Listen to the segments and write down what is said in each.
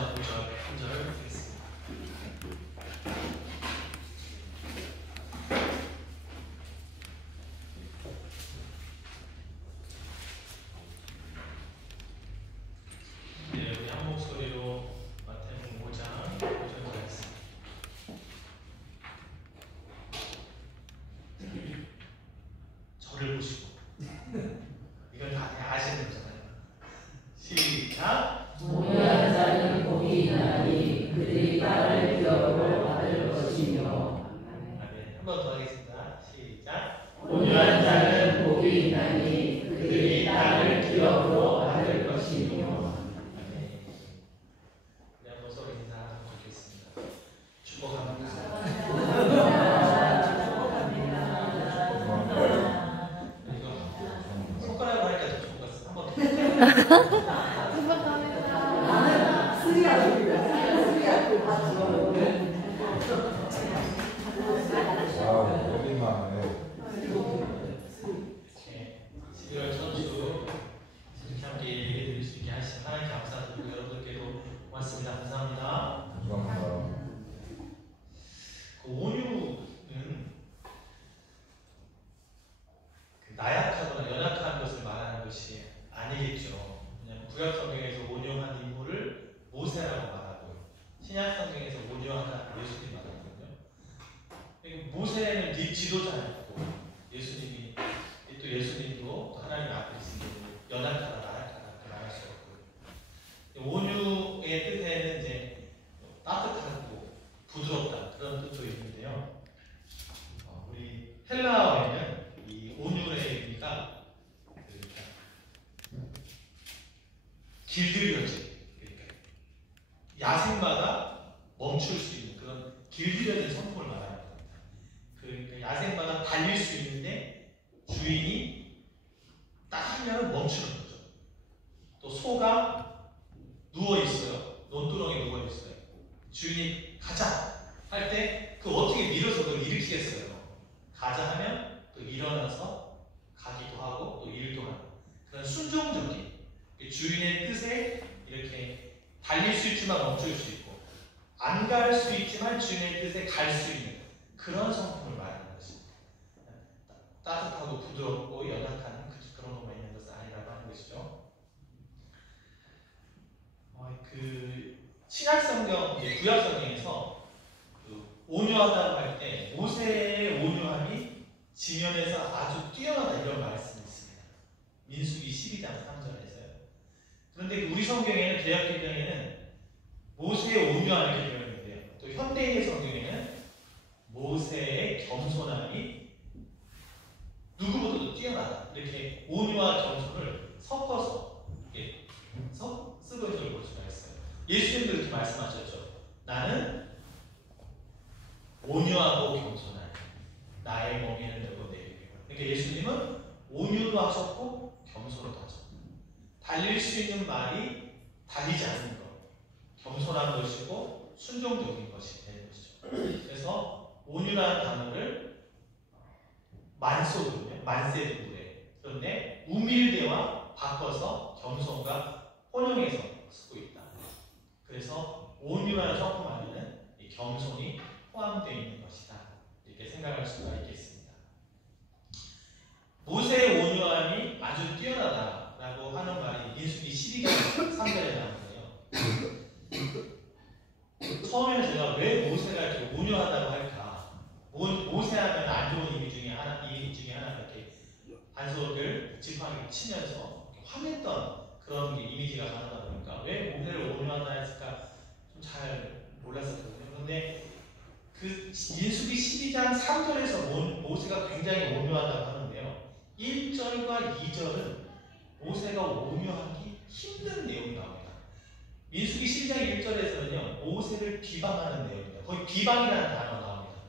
4장 5절 한 절 드리겠습니다. 네, 우리 한 목소리로 마태복음 5장 5절 드리겠습니다. 저를 보시고 이건 다 아시는 거잖아요. 시작. 모여한 자는 복이 있나니 그들이 나를 기업으로 받을 것이며. 아멘. 한 번 더 하겠습니다. 시작. 온유한 자는 복이 있나니 그들이 나를 기업으로 받을 것이며. 아멘. 우리 한번 서로 인사하면 좋겠습니다. 축복합니다. 이거 손가락으로 하니까 더 좋은 것 같습니다. 한번 더. 네, 11월 첫 주 이렇게 함께 예배 드릴 수 있게 하신 하나님 감사드리고 여러분들께도 고맙습니다. 감사합니다. 그 온유는 나약하거나 연약한 것을 말하는 것이 아니겠죠. 왜냐하면 구약 성경에서 온유한 인물을 모세라고 말하고 신약 성경에서 온유한 사람을 예수님 말하거든요. 모세는 네 지도자였고 예수님이 또 예수님도 하나님 아들이신 연약하다 나약하다 그렇게 말할 수 없고요. 온유의 뜻에는 이제 따뜻하고 부드럽다 그런 뜻도 있는데요. 우리 헬라어에는 이 온유의 의미가 길들여진, 그러니까 야생마다 멈출 수 있는 그런 길들여진 성품을 말하는 겁니다. 그러니까 야생마다 달릴 수 있는데 주인이 딱 하면 멈추는 거죠. 또 소가 누워 있어요. 논두렁에 누워 있어요. 주인이 가자 할 때 그 어떻게 밀어서 그걸 일으키겠어요. 가자 하면 또 일어나서 가기도 하고 또 일도 하고 그런 순종적인 주인의 뜻에 이렇게 달릴 수 있지만 멈출 수 있고 안 갈 수 있지만 주인의 뜻에 갈 수 있는 그런 성품을 말하는 것입니다. 따뜻하고 부드럽고 연약한 그런 것만 있는 것은 아니라고 하는 것이죠. 그 신약성경, 구약성경에서 온유하다고 할 때 모세의 온유함이 지면에서 아주 뛰어나다 이런 말씀이 있습니다. 민수기 12장 3절에서요. 그런데 우리 성경에는 개역개정에는 모세의 온유함이 이렇게 되어 있는데요. 또 현대인의 성경에는 모세의 겸손함이 누구보다도 뛰어나다. 이렇게 온유와 겸손을 섞어서 이렇게 쓰고 있는 걸 볼 수가 있어요. 예수님도 이렇게 말씀하셨죠. 나는 온유하고 겸손한 나의 멍에는 내고 내리고. 그러니까 예수님은 온유도 하셨고 겸손도 하셨고 달릴 수 있는 말이 달리지 않는 것, 겸손한 것이고 순종적인 것이 되는 것이죠. 그래서 온유라는 단어를 만소거든요. 만세두부래. 그런데 우밀대와 바꿔서 겸손과 혼용해서 쓰고 있다. 그래서 온유라는 성품 안에는 이 겸손이 포함되어 있는 것이다. 이렇게 생각할 수가 있겠습니다. 모세의 온유함이 아주 뛰어나다라고 하는 말이 민수기 12장 3절에 나오는데요. 처음에는 제가 왜 모세가 이렇게 온유하다고 할까? 모세하면 안 좋은 이미지 중에 하나가 이렇게 반석을 지팡이를 치면서 화냈던 그런 이미지가 가능하다 보니까 왜 모세를 온유하다 했을까 좀 잘 몰랐었거든요. 그런데 그 민수기 12장 3절에서 모세가 굉장히 온유하다고 하는데요. 1절과 2절은 모세가 온유하기 힘든 내용이 나옵니다. 민수기 12장 1절에서는요. 모세를 비방하는 내용입니다. 거의 비방이라는 단어가 나옵니다.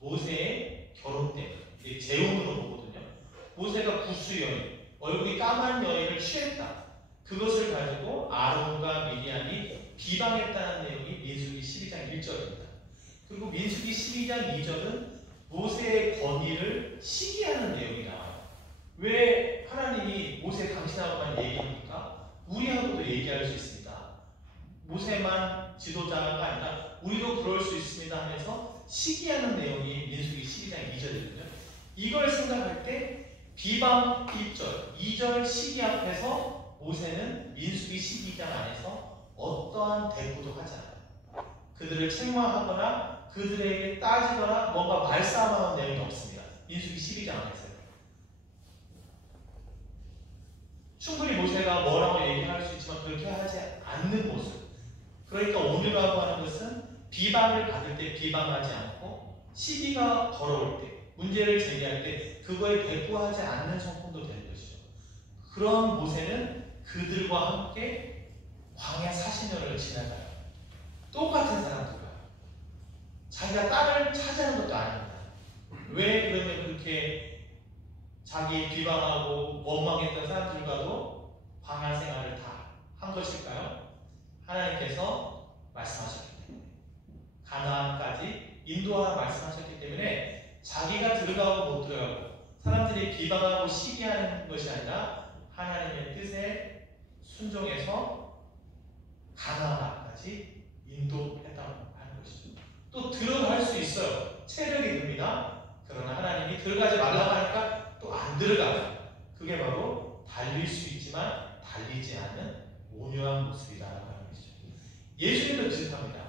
모세의 결혼 때 재혼으로 보거든요. 모세가 구수 여인, 얼굴이 까만 여인을 취했다. 그것을 가지고 아론과 미리암이 비방했다는 내용이 민수기 12장 1절입니다. 그리고 민수기 12장 2절은 모세의 권위를 시기하는 내용이 나와요. 왜 하나님이 모세 당신하고만 얘기합니까? 우리하고도 얘기할 수 있습니다. 모세만 지도자가 아니라 우리도 그럴 수 있습니다 하면서 시기하는 내용이 민수기 12장 2절이거든요. 이걸 생각할 때 비방 1절, 2절 시기 앞에서 모세는 민수기 12장 안에서 어떠한 대꾸도 하지 않아요. 그들을 책망하거나 그들에게 따지거나 뭔가 말싸움하는 내용이 없습니다. 민수기 12장 안에서요. 충분히 모세가 뭐라고 얘기할 수 있지만 그렇게 하지 않는 모습. 그러니까 온유라고 하는 것은 비방을 받을 때 비방하지 않고 시비가 걸어올 때 문제를 제기할 때 그거에 대꾸하지 않는 성품도 되는 것이죠. 그런 모세는 그들과 함께 광야 40년을 지나가요. 똑같은 사람들과 자기가 땅을 차지하는 것도 아닙니다. 왜 그러면 그렇게 자기 비방하고 원망했던 사람들과도 광야 생활을 다 한 것일까요? 하나님께서 말씀하셨기 때문에 가나안까지 인도하라 말씀하셨기 때문에 자기가 들어가고 못 들어가고 사람들이 비방하고 시기하는 것이 아니라 하나님의 뜻에 순종해서 가나안까지 인도했다고 하는 것이죠. 또 들어갈 수 있어요. 체력이 듭니다. 그러나 하나님이 들어가지 말라고 하니까 또 안 들어가요. 그게 바로 달릴 수 있지만 달리지 않는 온유한 모습이라는 것이죠. 예수님도 비슷합니다.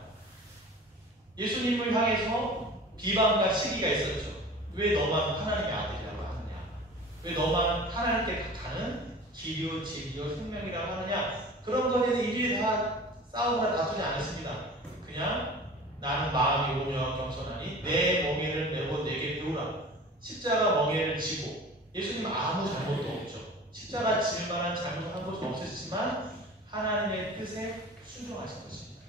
예수님을 향해서 비방과 시기가 있었죠. 왜 너만 하나님의 아들이라고 하느냐? 왜 너만 하나님께 가는 길이요 진리요 생명이라고 하느냐? 그런 것에는 이들이 다 싸우거나 다투지 않았습니다. 그냥 나는 마음이 온유하고 겸손하니 내 멍에를 메고 내게 배우라. 십자가 멍에를 지고 예수님은 아무 잘못도 없죠. 십자가 질 만한 잘못한 것도 없었지만 하나님의 뜻에 순종하신 것입니다.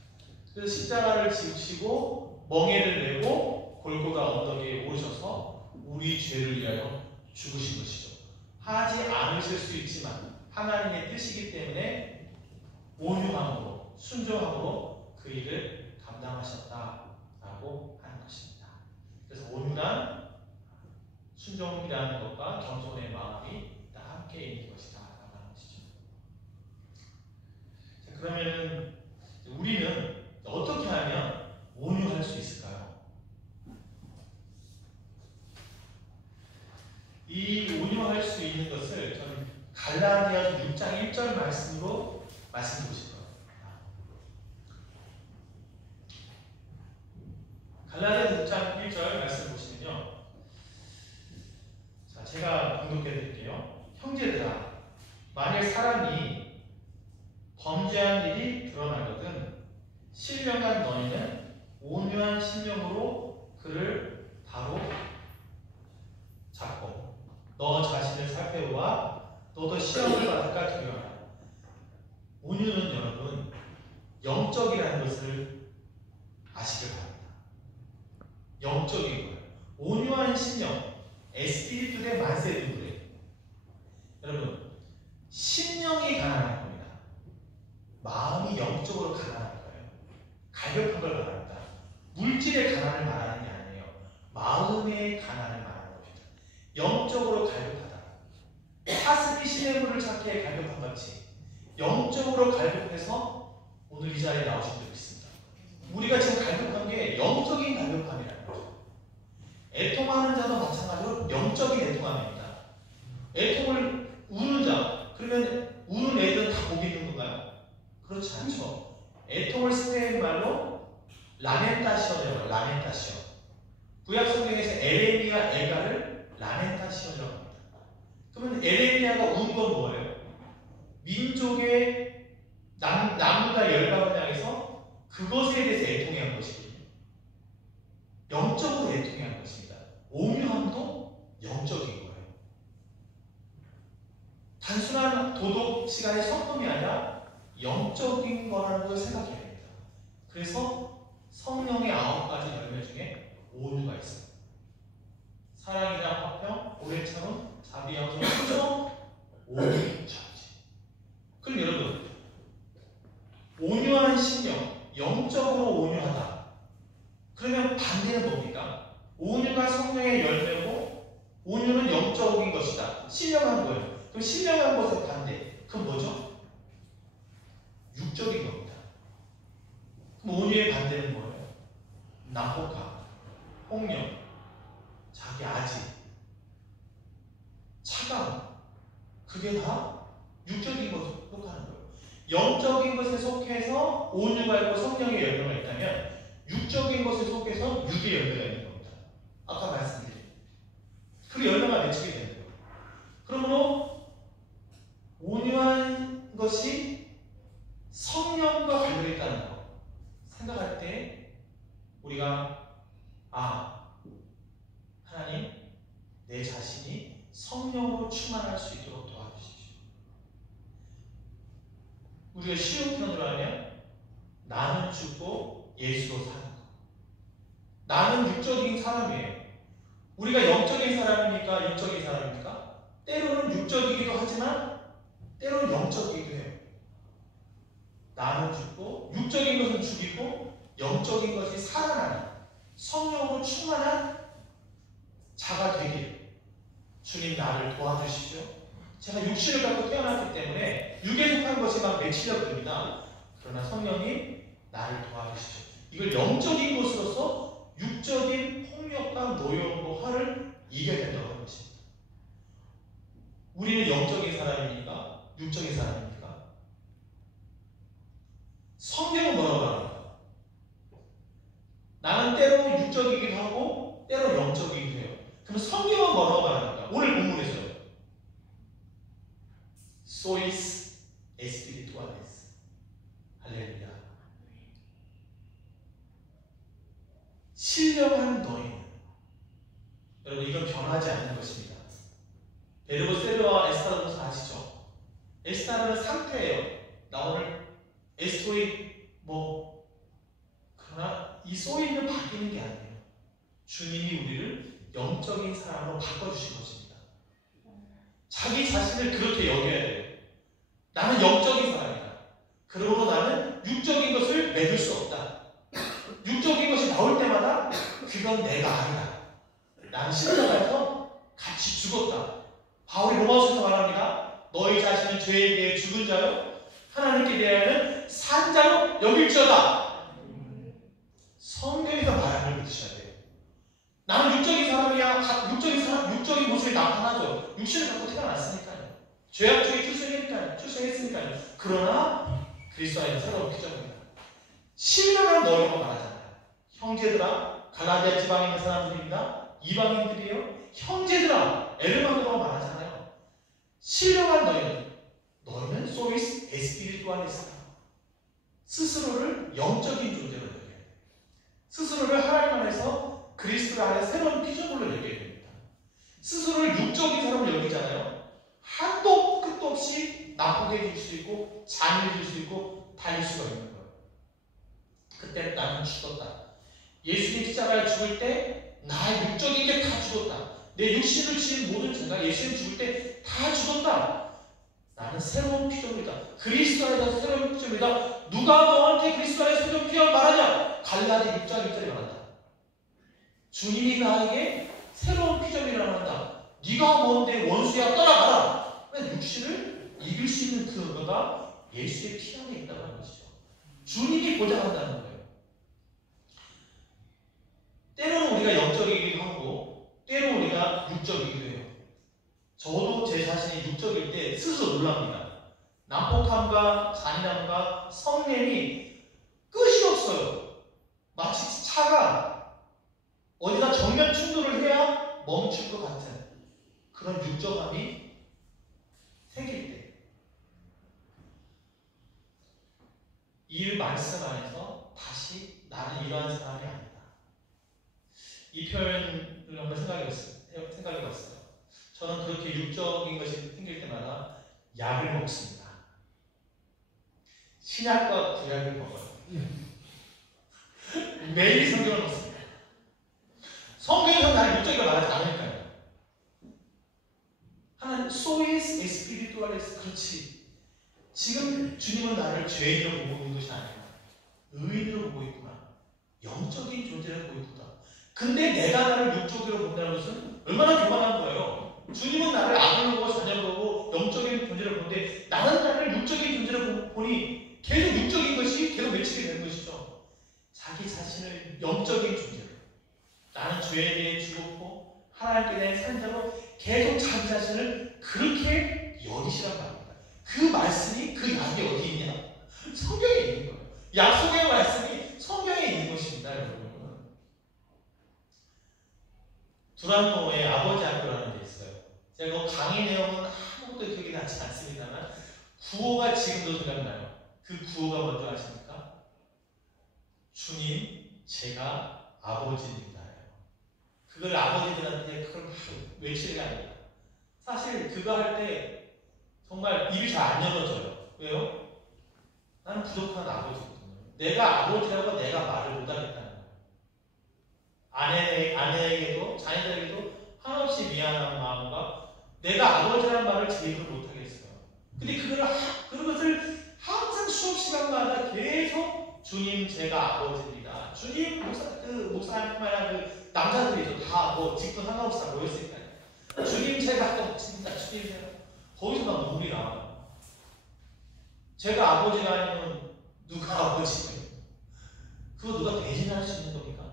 그래서 십자가를 지으시고 멍에를 메고 골고다 언덕 위에 오르셔서 우리 죄를 위하여 죽으신 것이죠. 하지 않으실 수 있지만 하나님의 뜻이기 때문에 온유함으로 순종함으로 그 일을 감당하셨다라고 하는 것입니다. 그래서 온유란 순종이라는 것과 겸손의 마음이 다 함께 있는 것이다 라고 하는 것이죠. 자, 그러면은 우리는 어떻게 하면 온유할 수 있을까요? 이 온유할 수 있는 것을 저는 갈라디아서 6장 1절 말씀으로 말씀드리고 싶어요. 갈라디아서 6장 1절 말씀 보시면요. 자, 제가 공독해 드릴게요. 형제들아, 만일 사람이 범죄한 일이 드러나거든 신령한 너희는 온유한 심령으로 그를 바로 잡고 너 자신을 살펴보아 너도 시험을 받을까 두려워하라. 온유는 여러분 영적이라는 것을 아시길 바랍니다. 영적인 거예요. 온유한 심령, 에스피리투 데 만세드그래. 여러분 심령이 가난한 겁니다. 마음이 영적으로 가난한 거예요. 가격한 걸 말합니다. 물질의 가난을 말하는 게 아니에요. 마음의 가난을 말하는 겁니다. 영적으로 갈급하다. 하스비 시내물을 찾기에 갈급한 같이 영적으로 갈급해서 오늘 이 자리에 나오신 적 있습니다. 우리가 지금 갈급한 게 영적인 갈급함이라는 거죠. 애통하는 자도 마찬가지로 영적인 애통함입니다. 애통을 우는 자, 그러면 우는 애들은 다 복이 있는 건가요? 그렇지 않죠. 애통을 스페인 말로 라멘타시오라고 해요. 라멘타시오. 구약 성경에서 에레미야 에가를 라멘타시오라고 합니다. 그러면 에레미야가 운 건 뭐예요? 민족의 남과 열방을 향해서 그것에 대해서 애통해 한 것이거든요. 영적으로 애통해 한 것입니다. 온유함도 영적인 거예요. 단순한 도덕 시간의 성품이 아니라 영적인 거라는 걸 생각해야 됩니다. 그래서 성령의 9가지 열매 중에 온유가 있어요. 사랑이랑 화평, 오래 참음, 자비하고 순종, 온유, 자비. 그럼 여러분 온유한 심령, 영적으로 온유하다. 그러면 반대는 뭡니까? 온유가 성령의 열매고 온유는 영적인 것이다. 신령한 거예요. 그럼 신령한 것의 반대, 그건 뭐죠? 육적인 겁니다. 온유의 반대는 뭐예요? 난폭함, 폭력, 자기 아지, 차가움. 그게 다 육적인 것에 속하는 거예요. 영적인 것에 속해서 온유가 있고 성령의 열매가 있다면 육적인 것에 속해서 유대의 열매가 있는 겁니다. 아까 말씀드린 그 열매가 맺히게 되는 거예요. 그러므로 온유한 것이 성령과 관련이 있다는 거 생각할 때 우리가 하나님 내 자신이 성령으로 충만할 수 있도록 도와주십시오. 우리가 쉬운 표현으로 하면 나는 죽고 예수로 사는 것. 나는 육적인 사람이에요. 우리가 영적인 사람입니까? 육적인 사람입니까? 때로는 육적이기도 하지만 때로는 영적이기도 해요. 나는 죽고 육적인 것은 죽이고 영적인 것이 살아나는 성령으로 충만한 자가 되길 주님 나를 도와주십시오. 제가 육신을 갖고 태어났기 때문에 육에 속한 것이 막 맺히려고 합니다. 그러나 성령이 나를 도와주십시오. 이걸 영적인 것으로서 육적인 폭력과 노여움과 화를 이겨야 된다고 하는 것입니다. 우리는 영적인 사람입니까? 육적인 사람입니까? 성경은 뭐라고 합니까? 나는 때로 육적이기도 하고 때로 영적이기도 해요. 그럼 성경은 뭐라고 말합니까? 오늘 본문에서요. Sois espirituales. 할렐루야. 신령한 너희는, 여러분 이건 변하지 않는 것입니다. 베르고 세르와 에스타르도스 아시죠? 에스타르는 상태예요. 나 오늘 에스토이 그러나 이 소이는 바뀌는 게 아니에요. 주님이 우리를 영적인 사람으로 바꿔주신 것입니다. 자기 자신을 그렇게 여겨야 돼요. 나는 영적인 사람이다. 그러므로 나는 육적인 것을 맺을 수 없다. 육적인 것이 나올 때마다 그건 내가 아니다. 나는 십자가에서 같이 죽었다. 바울이 로마서에서 말합니다. 너희 자신은 죄에 대해 죽은 자요 하나님께 대하여는 산 자로 여길지어다. 성경에서 말하는 걸 믿으셔야 돼요. 나는 육적인 사람이야. 육적인 모습이 나타나죠. 육신을 갖고 태어났으니까요. 죄악 중에 출생했으니까요. 그러나 그리스도 안에서 새로운 피조물이다. 신령한 너희라고 말하잖아요. 형제들아, 갈라디아 지방에 있는 사람들입니다. 이방인들이에요. 형제들아, 에르마노라고 말하잖아요. 신령한 너희는 소이스 에스피리투알리스다. 스스로를 영적인 존재로 여겨야 돼요. 스스로를 하나님 안에서 그리스도 안에 새로운 피조물로 여겨야 됩니다. 스스로를 육적인 사람을 여기잖아요. 한도 끝도 없이 나쁘게 해줄 수 있고 잔인해질 수 있고 달릴 수가 있는 거예요. 그때 나는 죽었다. 예수님 십자가에 죽을 때 나의 육적인 게 다 죽었다. 내 육신을 지닌 모든 죄가 예수님 죽을 때 다 죽었다. 나는 새로운 피조물이다. 그리스도 안에서 새로운 피조물이다. 누가 너한테 그리스도 안에서 새로운 피조물 말하냐? 갈라디 6장 1절에 말한다. 주님이 나에게 새로운 피조물이라고 한다. 네가 뭔데 원수야 떠나가라. 육신을 이길 수 있는 그거가 예수의 피 안에 있다고 하는 것이죠. 주님이 보장한다는 거예요. 때로는 우리가 영적이기도 하고 때로는 우리가 육적이기도 해요. 저도 제 자신이 육적일 때 스스로 놀랍니다. 난폭함과 잔인함과 성냄이 끝이 없어요. 마치 차가 어디다 정면 충돌을 해야 멈출 것 같은 그런 육적함이 생길 때 이 말씀 안에서 다시 나는 이러한 사람이 아니다. 이 표현을 한번 생각해봤어요. 저는 그렇게 육적인 것이 생길 때마다 약을 먹습니다. 신약과 구약을 먹어요. 매일 성경을 먹습니다. 성경에서 나를 육적이라 말하지 않으니까요. 하나님 소이스 에스피리투알레스 그렇지. 지금 주님은 나를 죄인으로 보고 있는 것이 아니라 의인으로 보고 있구나. 영적인 존재를 보고 있구나. 근데 내가 나를 육적으로 본다는 것은 얼마나 교만한 거예요. 주님은 나를 아들로 보고 자녀로 보고 영적인 존재를 보는데 나는 나를 육적인 존재로 보니 계속 육적인 것이 계속 맺히게 되는 것이죠. 자기 자신을 영적인 존재로 나는 죄에 대해 죽었고 하나님께 대해 산 자로 계속 자기 자신을 그렇게 여기시란 말입니다. 그 말씀이 그 약이 어디 있냐? 성경에 있는 거예요. 약속의 말씀이 성경에 있는 것입니다. 여러분. 두란노의 아버지 학교라는 데 있어요. 제가 그 강의 내용은 아무것도 기억이 나지 않습니다만 구호가 지금도 생각나요. 그 구호가 뭔지 아십니까? 주님, 제가 아버지입니다. 그걸 아버지들한테 그걸 막 외치는 게 아니에요. 사실 그거 할 때 정말 입이 잘 안 열어져요. 왜요? 나는 부족한 아버지거든요. 내가 아버지라고 내가 말을 못하겠다는 거예요. 아내에게도 자녀들에게도 한없이 미안한 마음과 내가 아버지라는 말을 제 입으로 못하겠어요. 근데 그것을 항상 수업 시간마다 계속 주님 제가 아버지입니다. 주님 목사님뿐만 아니라 그 남자들이죠. 다 뭐 직분 상관없이 다 모였으니까요. 주님 제가 아버지입니다. 주님 제가 거기서 막 눈물이 나와요. 제가 아버지가 아니면 누가 아버지예요? 그거 누가 대신할 수 있는 겁니까?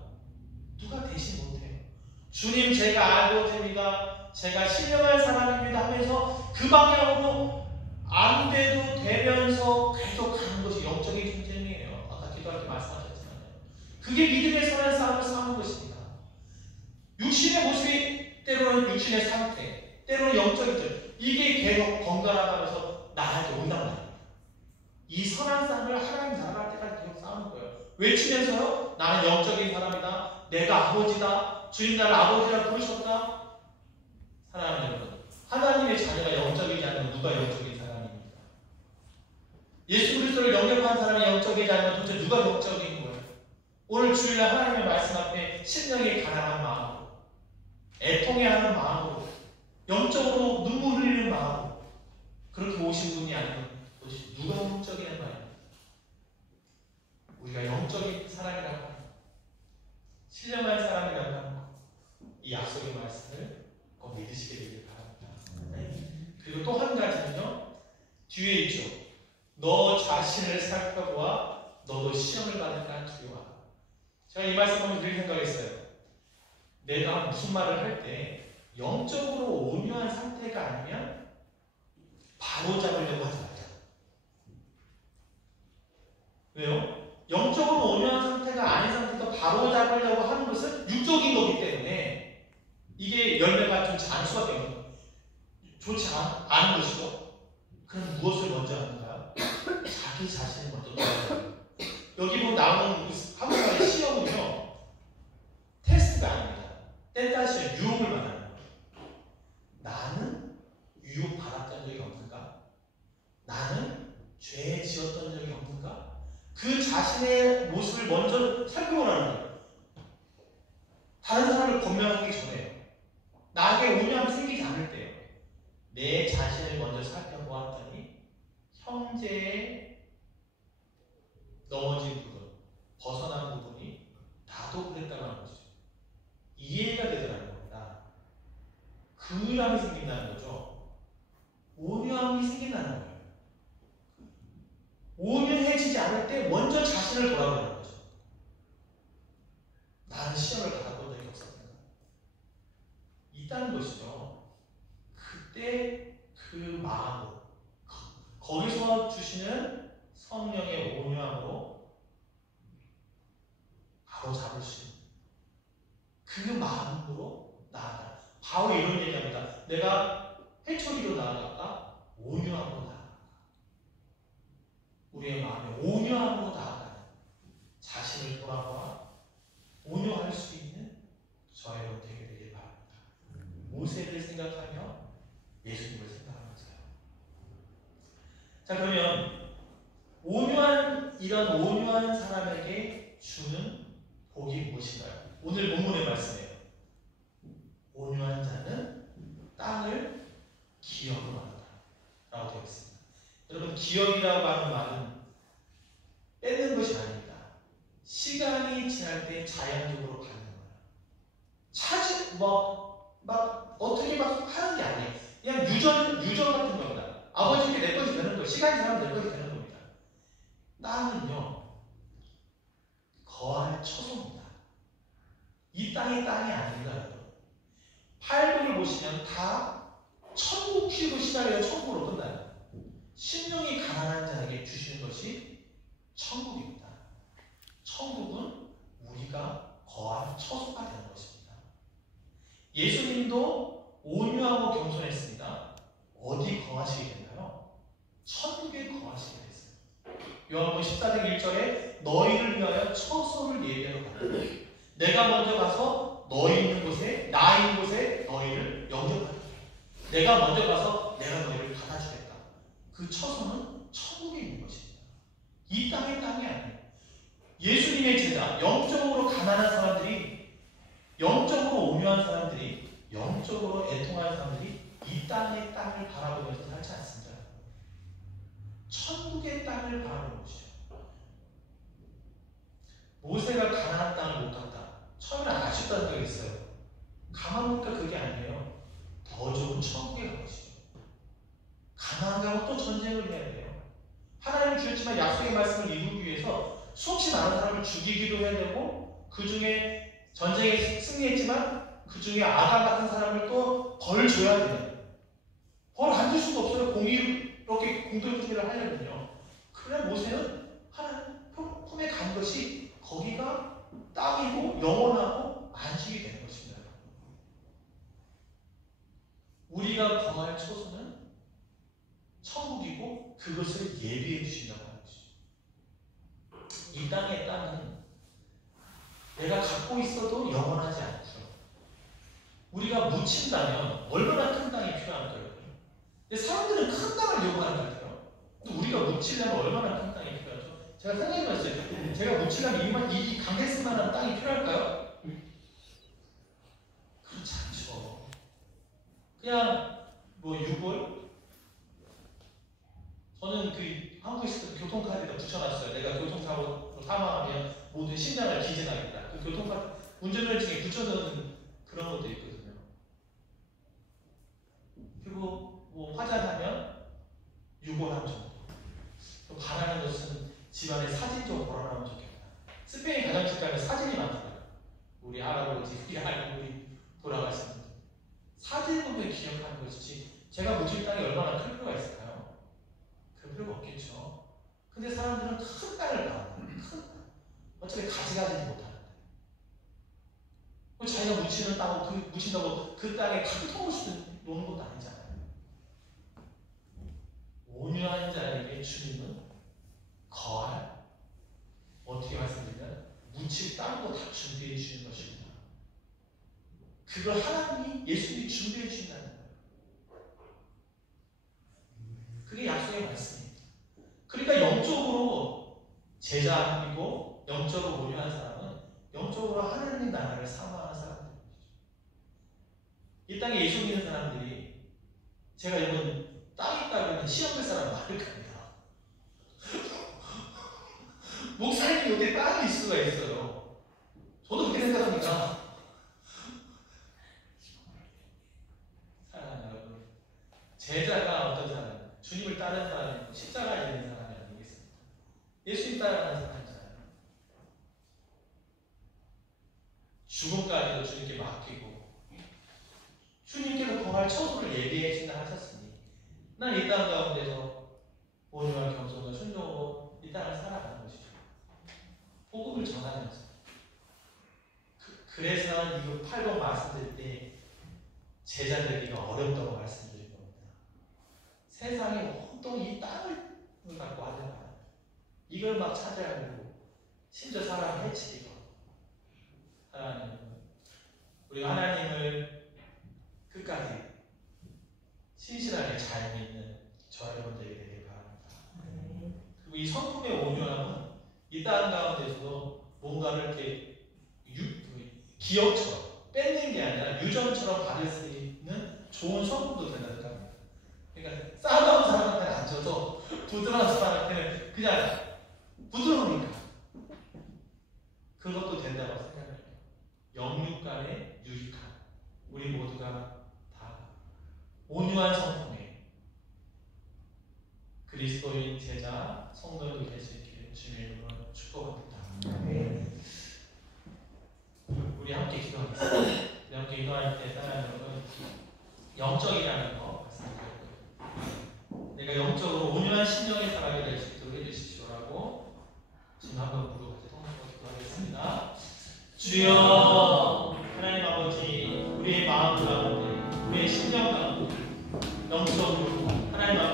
누가 대신 못해요. 주님 제가 아버지입니다. 제가 신령한 사람입니다 하면서 그 방향으로 안 돼도 되면서 계속 가는 것이 영적인 존재이에요. 아까 기도할 때 말씀하셨잖아요. 그게 믿음의 선한 싸움을 싸우는 것입니다. 육신의 모습이 때로는 육신의 상태, 때로는 영적인 존재, 이게 계속 번갈아가면서 나한테 온단 말이에요. 이 선한 싸움을 하나님 나라갈 때까지 계속 싸우는 거예요. 외치면서요, 나는 영적인 사람이다. 내가 아버지다. 주님 나를 아버지라 부르셨다. 사랑하는 여러분, 하나님의 자녀가 영적이지 않으면 누가 영적인 사람입니까? 예수 그리스도를 영접한 사람이 영적이지 않으면 도대체 누가 영적인 거예요? 오늘 주일날 하나님의 말씀 앞에 심령이 가난한 마음으로, 애통해하는 마음으로, 영적으로 눈물 흘리는 마음으로 그렇게 오신 분이 아니면 도대체 누가 영적이란 말이에요? 우리가 영적인 사람이라고 하는, 신령한 사람이라고 하는 것, 이 약속의 말씀을 꼭 믿으시게 되길 바랍니다. 네. 그리고 또 한 가지는요, 뒤에 있죠. 너 자신을 살펴보아 너도 시험을 받을까 두려워하라. 제가 이 말씀 보면 늘 생각했어요. 내가 무슨 말을 할 때 영적으로 온유한 상태가 아니면 바로 잡으려고 하지 말자. 왜요? 영적으로 온유한 상태가 아닌 상태에서 바로 잡으려고 하는 것은 육적인 거기 때문에 이게 열매가 좀 장수가 되는 거예요. 좋지 않은 것이죠. 그럼 무엇을 먼저 하는가요? 자기 자신을 먼저 도와줘요. 여기 보면 나오는 한국말의 시험은요, 테스트가 아닙니다. 땐다시 유혹을 말하는 거예요. 나는 유혹 받았던 적이 없는가? 나는 죄 지었던 적이 없는가? 그 자신의 모습을 먼저 살펴보라는 거예요. 다른 사람을 권면하기 전에 나에게 온유함이 생기지 않을 때요, 내 자신을 먼저 살펴보았더니 형제의 넘어진 부분, 벗어난 부분이 나도 그랬다는 거죠. 이해가 되더라는 겁니다. 그함이 생긴다는 거죠. 온유함이 생긴다는 거예요. 온유해지지 않을 때 먼저 자신을 돌아보는 거죠. 나는 시험을 받아본 적이 없었는가? 있다는 것이죠. 그때 그 마음으로, 거기서 주시는 성령의 온유함으로 바로 잡을 수 있는 그 마음으로 나아가. 바로 이런 얘기합니다. 내가 회초리로 나아갈까? 온유함으로 나아갈까? 우리의 마음에 온유함으로 나아가는, 자신을 돌아보아 온유할 수 있는 저의 여러분 되게 되길 바랍니다. 모세를 생각하며 예수님을 생각하면서요. 자, 그러면 이런 온유한 사람에게 주는 복이 무엇인가요? 오늘 본문의 말씀이에요. 온유한 자는 땅을 기업으로 한다 라고 되어 있습니다. 여러분, 기업이라고 하는 말은 뺏는 것이 아닙니다. 시간이 지날 때 자연적으로 가는 거예요. 어떻게 막 하는 게 아니에요. 그냥 유전 같은 겁니다. 아버지께 내 것이 되는 거예요. 시간이 지나면 내 것이 되는 겁니다. 땅은요, 거하는 천국입니다. 천국은 우리가 거한 처소가 되는 것입니다. 예수님도 온유하고 겸손했습니다. 어디 거하시게 됐나요? 천국에 거하시게 됐어요. 요한복음 14장 1절에 너희를 위하여 처소를 예비하러 간다. 내가 먼저 가서 너희 있는 곳에, 나 있는 곳에 너희를 영접하리라. 내가 먼저 가서 내가 너희를 받아주겠다. 그 처소는 천국에 있는 것입니다. 이 땅의 땅이 아니에요. 예수님의 제자, 영적으로 가난한 사람들이, 영적으로 온유한 사람들이, 영적으로 애통하는 사람들이 이 땅의 땅을 바라보면서 살지 않습니다. 천국의 땅을 바라보는 것이죠. 모세가 가나안 땅을 못 갔다. 처음에는 아쉽다는 적이 있어요. 가만 보니까 그게 아니에요. 더 좋은 천국에 간 것이죠. 가나안 가면 또 전쟁을 해야 돼요. 하나님은 주셨지만 약속의 말씀을 이루기 위해서 수없이 많은 사람을 죽이기도 해야 되고, 그 중에 전쟁에 승리했지만 그 중에 아간 같은 사람을 또 벌 줘야 돼요. 벌 안 줄 수가 없어요. 이렇게 공동체를 하려면요. 그래 모세는 하나님 품에 간 것이 거기가 땅이고 영원하고 안식이 되는 것입니다. 우리가 거할 처소는 천국이고 그것을 예비해 주신다고 하는 것이죠. 이 땅의 땅은 내가 갖고 있어도 영원하지 않죠. 우리가 묻힌다면 얼마나 큰 땅이 필요할까요? 근데 사람들은 큰 땅을 요구하는 것 같아요. 근데 우리가 묻히려면 얼마나 큰 땅이 필요하죠? 제가 생각해봤어요. 제가 묻히려면 이 강대스만한 땅이 필요할까요? 그렇지 않죠. 그냥 뭐 6월? 저는 그 한국에 있을 때 교통카드에다 붙여놨어요. 내가 교통사고로 사망하면 모든 심장을 기증하겠다. 그 교통카드 운전면허증에 붙여놓은 그런 것도 있거든요. 그리고 뭐 화장하면 6월함 정도. 또 바라는 것은 집안에 사진 좀 걸어놓으면 좋겠다. 스페인 가정집 가면 사진이 많더라고요. 우리 할아버지, 우리 할머니 돌아가신 분들. 사진 보면 기억하는 것이지 제가 묻힐 땅이 얼마나 클 필요가 있을까요? 그럴 필요가 없겠죠. 근데 사람들은 큰 땅을 바라요. 큰 땅. 어차피 가져가지 못하는데. 자기가 묻히는 땅, 묻힌다고 그 땅에 가득 놓는 것도 아니잖아요. 온유한 자에게 주님은 거할, 어떻게 말씀드리면 묻힐 땅도 다 준비해 주시는 것입니다. 그걸 하나님이, 예수님이 준비해 주신다는 거예요. 그게 약속의 말씀입니다. 그러니까 영적으로 제자이고 영적으로 온유한 사람은 영적으로 하나님의 나라를 사모하는 사람들입니다. 이 땅에 예수 믿는 사람들이, 제가 이번 땅 있다면 시험 볼 사람 많을 겁니다. 목사님이 여기 땅이 있을 수가 있어요. 저도 그렇게 생각합니다. 사랑하는 여러분, 제자가 어떤 사람, 주님을 따르는 사람이 십자가에 있는 사람이 아니겠습니까? 예수님 따라가는 사람이잖아요. 죽음까지도 주님께 맡기고 주님께서 거할 처소를 예비해 주신다 하셨으니 난 이 땅 가운데서 온유와 겸손과 순종으로 이 땅을 살아가는 것이죠. 복음을 전하면서. 그래서 이거 8번 말씀드릴 때 제자되기가 어렵다고 말씀드린 겁니다. 세상에 온통 이 땅을 갖고 하다가 이걸 막 찾아가고 심지어 사람을 해치기도 하고. 하나님, 우리가 하나님을 끝까지 신실하게 잘 믿는 저 여러분들에게 되길 바랍니다. 그리고 이 성품의 온유함은 이 땅 가운데서도 뭔가를 이렇게 기억처럼 뺏는 게 아니라 유전처럼 받을 수 있는 좋은 성품도 된다는 겁니다. 그러니까 싸가운 사람한테는 안 줘도 부드러운 사람한테는 그냥 부드러우니까 그것도 된다고 생각해요. 영육 간의 유익함, 우리 모두가 다 온유한 성품에 그리스도인 제자 성도들이 될 수 있기를 주님의 이름으로 축복합니다. 우리 함께 기도하겠습니다. 우리 함께 기도할 때 따라 여러분, 영적이라는 거 말씀드렸고요. 내가 영적으로 온유한 심령에 살아가게 될 수 있도록 해주십시오라고 지금 한번 부르도록 하겠습니다. 주여, 하나님 아버지, 우리의 마음 가운데, 우리의 심령 가운데 영적으로 하나님 앞에